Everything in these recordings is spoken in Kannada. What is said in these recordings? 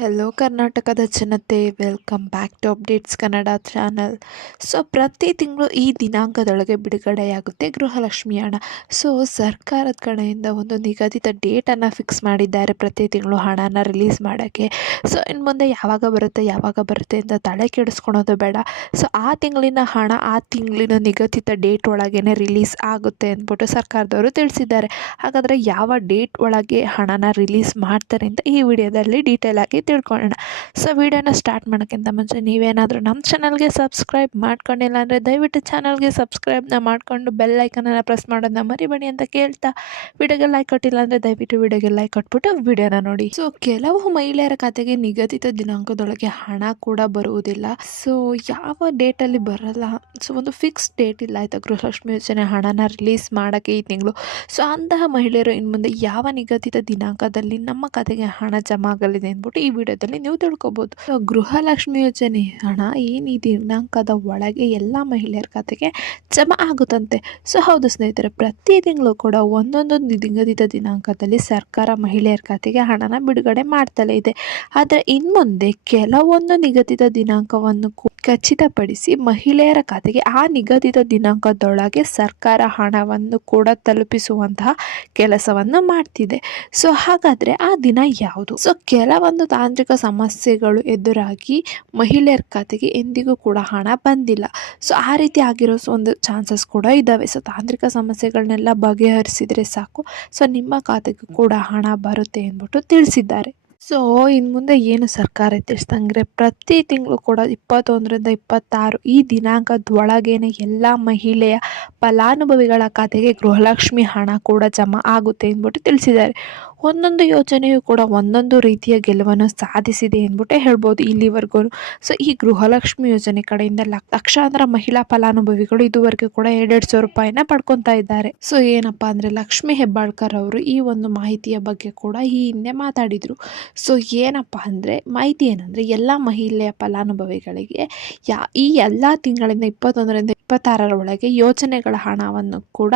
ಹೆಲೋ ಕರ್ನಾಟಕದ ಜನತೆ, welcome back to updates Kannada channel. ಪ್ರತಿ ತಿಂಗಳು ಈ ದಿನಾಂಕದೊಳಗೆ ಬಿಡುಗಡೆಯಾಗುತ್ತೆ ಗೃಹಲಕ್ಷ್ಮಿ ಹಣ. ಸರ್ಕಾರದ ಕಡೆಯಿಂದ ಒಂದು ನಿಗದಿತ ಡೇಟನ್ನು ಫಿಕ್ಸ್ ಮಾಡಿದ್ದಾರೆ ಪ್ರತಿ ತಿಂಗಳು ಹಣನ ರಿಲೀಸ್ ಮಾಡೋಕ್ಕೆ. ಇನ್ನು ಮುಂದೆ ಯಾವಾಗ ಬರುತ್ತೆ ಅಂತ ತಲೆ ಕೆಡಿಸ್ಕೊಳೋದು ಬೇಡ. ಆ ತಿಂಗಳಿನ ಹಣ ಆ ತಿಂಗಳಿನ ನಿಗದಿತ ಡೇಟ್ ಒಳಗೇ ರಿಲೀಸ್ ಆಗುತ್ತೆ ಅಂದ್ಬಿಟ್ಟು ಸರ್ಕಾರದವರು ತಿಳಿಸಿದ್ದಾರೆ. ಹಾಗಾದರೆ ಯಾವ ಡೇಟ್ ಒಳಗೆ ಹಣನ ರಿಲೀಸ್ ಮಾಡ್ತಾರೆ ಅಂತ ಈ ವಿಡಿಯೋದಲ್ಲಿ ಡೀಟೇಲ್ ಆಗಿ ತಿಳ್ಕೊಳ್ಳೋಣ. ವಿಡಿಯೋನ ಸ್ಟಾರ್ಟ್ ಮಾಡೋಕ್ಕಿಂತ ಮುಂಚೆ ನೀವೇನಾದರೂ ನಮ್ಮ ಚಾನಲ್ಗೆ ಸಬ್ಸ್ಕ್ರೈಬ್ ಮಾಡ್ಕೊಂಡಿಲ್ಲ ಅಂದರೆ ದಯವಿಟ್ಟು ಚಾನಲ್ಗೆ ಸಬ್ಸ್ಕ್ರೈಬ್ನ ಮಾಡಿಕೊಂಡು ಬೆಲ್ ಐಕನನ್ನು ಪ್ರೆಸ್ ಮಾಡೋದನ್ನ ಮರಿಬೇಡಿ ಅಂತ ಕೇಳ್ತಾ, ವಿಡಿಯೋಗೆ ಲೈಕ್ ಕೊಟ್ಟಿಲ್ಲ ಅಂದರೆ ದಯವಿಟ್ಟು ವಿಡಿಯೋಗೆ ಲೈಕ್ ಕೊಟ್ಬಿಟ್ಟು ವಿಡಿಯೋನ ನೋಡಿ. ಕೆಲವು ಮಹಿಳೆಯರ ಖಾತೆಗೆ ನಿಗದಿತ ದಿನಾಂಕದೊಳಗೆ ಹಣ ಕೂಡ ಬರುವುದಿಲ್ಲ. ಯಾವ ಡೇಟಲ್ಲಿ ಬರಲ್ಲ, ಒಂದು ಫಿಕ್ಸ್ ಡೇಟ್ ಇಲ್ಲ ಆಯಿತಾ ಗೃಹಲಕ್ಷ್ಮಿ ಯೋಜನೆ ಹಣನ ರಿಲೀಸ್ ಮಾಡೋಕ್ಕೆ ಈ ತಿಂಗಳು. ಅಂತಹ ಮಹಿಳೆಯರು ಇನ್ನು ಮುಂದೆ ಯಾವ ನಿಗದಿತ ದಿನಾಂಕದಲ್ಲಿ ನಮ್ಮ ಖಾತೆಗೆ ಹಣ ಜಮಾ ಆಗಲಿದೆ ಅಂದ್ಬಿಟ್ಟು ಈ ವಿಡಿಯೋದಲ್ಲಿ ನೀವು ತಿಳ್ಕೊಬೋದು. ಗೃಹಲಕ್ಷ್ಮಿ ಯೋಜನೆ ಹಣ ಏನು ಈ ದಿನಾಂಕದ ಒಳಗೆ ಎಲ್ಲ ಮಹಿಳೆಯರ ಖಾತೆಗೆ ಜಮಾ ಆಗುತ್ತಂತೆ. ಹೌದು ಸ್ನೇಹಿತರೆ, ಪ್ರತಿ ತಿಂಗಳು ಕೂಡ ಒಂದೊಂದು ನಿಗದಿತ ದಿನಾಂಕದಲ್ಲಿ ಸರ್ಕಾರ ಮಹಿಳೆಯರ ಖಾತೆಗೆ ಹಣನ ಬಿಡುಗಡೆ ಮಾಡ್ತಲೇ ಇದೆ. ಆದರೆ ಇನ್ನು ಮುಂದೆ ಕೆಲವೊಂದು ನಿಗದಿತ ದಿನಾಂಕವನ್ನು ಖಚಿತಪಡಿಸಿ ಮಹಿಳೆಯರ ಖಾತೆಗೆ ಆ ನಿಗದಿತ ದಿನಾಂಕದೊಳಗೆ ಸರ್ಕಾರ ಹಣವನ್ನು ಕೂಡ ತಲುಪಿಸುವಂತಹ ಕೆಲಸವನ್ನು ಮಾಡ್ತಿದೆ. ಹಾಗಾದರೆ ಆ ದಿನ ಯಾವುದು? ಕೆಲವೊಂದು ತಾಂತ್ರಿಕ ಸಮಸ್ಯೆಗಳು ಎದುರಾಗಿ ಮಹಿಳೆಯರ ಖಾತೆಗೆ ಎಂದಿಗೂ ಕೂಡ ಹಣ ಬಂದಿಲ್ಲ. ಆ ರೀತಿ ಆಗಿರೋ ಒಂದು ಚಾನ್ಸಸ್ ಕೂಡ ಇದ್ದಾವೆ. ತಾಂತ್ರಿಕ ಸಮಸ್ಯೆಗಳನ್ನೆಲ್ಲ ಬಗೆಹರಿಸಿದರೆ ಸಾಕು, ನಿಮ್ಮ ಖಾತೆಗೂ ಕೂಡ ಹಣ ಬರುತ್ತೆ ಅಂದ್ಬಿಟ್ಟು ತಿಳಿಸಿದ್ದಾರೆ. ಇನ್ನು ಮುಂದೆ ಏನು ಸರ್ಕಾರ ತಿಳಿಸ್ತಂದ್ರೆ ಪ್ರತಿ ತಿಂಗಳು ಕೂಡ 21ರಿಂದ 26 ಈ ದಿನಾಂಕದೊಳಗೇನೆ ಎಲ್ಲ ಮಹಿಳೆಯ ಫಲಾನುಭವಿಗಳ ಖಾತೆಗೆ ಗೃಹಲಕ್ಷ್ಮಿ ಹಣ ಕೂಡ ಜಮಾ ಆಗುತ್ತೆ ಅಂದ್ಬಿಟ್ಟು ತಿಳಿಸಿದ್ದಾರೆ. ಒಂದೊಂದು ಯೋಜನೆಯು ಕೂಡ ಒಂದೊಂದು ರೀತಿಯ ಗೆಲುವನ್ನು ಸಾಧಿಸಿದೆ ಅಂದ್ಬಿಟ್ಟೆ ಹೇಳ್ಬೋದು ಇಲ್ಲಿವರೆಗೂ. ಈ ಗೃಹಲಕ್ಷ್ಮಿ ಯೋಜನೆ ಕಡೆಯಿಂದ ಲಕ್ಷಾಂತರ ಮಹಿಳಾ ಫಲಾನುಭವಿಗಳು ಇದುವರೆಗೂ ಕೂಡ 2,200 ರೂಪಾಯಿನ ಪಡ್ಕೊತಾ ಇದ್ದಾರೆ. ಏನಪ್ಪ ಅಂದರೆ ಲಕ್ಷ್ಮಿ ಹೆಬ್ಬಾಳ್ಕರ್ ಅವರು ಈ ಒಂದು ಮಾಹಿತಿಯ ಬಗ್ಗೆ ಕೂಡ ಈ ಹಿಂದೆ ಮಾತಾಡಿದರು. ಏನಪ್ಪ ಅಂದರೆ ಮಾಹಿತಿ ಏನಂದರೆ ಎಲ್ಲ ಮಹಿಳೆಯ ಫಲಾನುಭವಿಗಳಿಗೆ ಈ ಎಲ್ಲ ತಿಂಗಳಿಂದ 21ರಿಂದ 26 ಒಳಗೆ ಯೋಜನೆಗಳ ಹಣವನ್ನು ಕೂಡ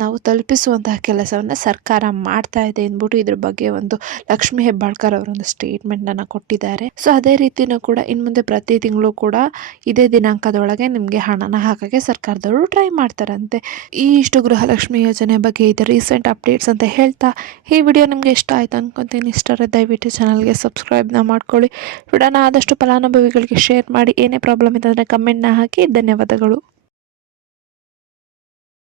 ನಾವು ತಲುಪಿಸುವಂತಹ ಕೆಲಸವನ್ನು ಸರ್ಕಾರ ಮಾಡ್ತಾ ಇದೆ ಅಂದ್ಬಿಟ್ಟು ಇದ್ರ ಬಗ್ಗೆ ಒಂದು ಲಕ್ಷ್ಮಿ ಹೆಬ್ಬಾಳ್ಕರ್ ಅವರೊಂದು ಸ್ಟೇಟ್ಮೆಂಟನ್ನು ಕೊಟ್ಟಿದ್ದಾರೆ. ಅದೇ ರೀತಿಯೂ ಕೂಡ ಇನ್ನು ಮುಂದೆ ಪ್ರತಿ ತಿಂಗಳು ಕೂಡ ಇದೇ ದಿನಾಂಕದೊಳಗೆ ನಿಮಗೆ ಹಣನ ಹಾಕೋಕ್ಕೆ ಸರ್ಕಾರದವರು ಟ್ರೈ ಮಾಡ್ತಾರಂತೆ. ಇಷ್ಟು ಗೃಹಲಕ್ಷ್ಮಿ ಯೋಜನೆ ಬಗ್ಗೆ ಇದು ರೀಸೆಂಟ್ ಅಪ್ಡೇಟ್ಸ್ ಅಂತ ಹೇಳ್ತಾ ಈ ವಿಡಿಯೋ ನಿಮಗೆ ಇಷ್ಟ ಆಯ್ತು ಅನ್ಕೊತೀನಿ. ಇಷ್ಟ ದಯವಿಟ್ಟು ಚಾನಲ್ಗೆ ಸಬ್ಸ್ಕ್ರೈಬ್ನ ಮಾಡ್ಕೊಳ್ಳಿ. ವಿಡಿಯೋನ ಆದಷ್ಟು ಫಲಾನುಭವಿಗಳಿಗೆ ಶೇರ್ ಮಾಡಿ. ಏನೇ ಪ್ರಾಬ್ಲಮ್ ಇದ್ದರೆ ಕಮೆಂಟ್ನ ಹಾಕಿ. ಧನ್ಯವಾದಗಳು.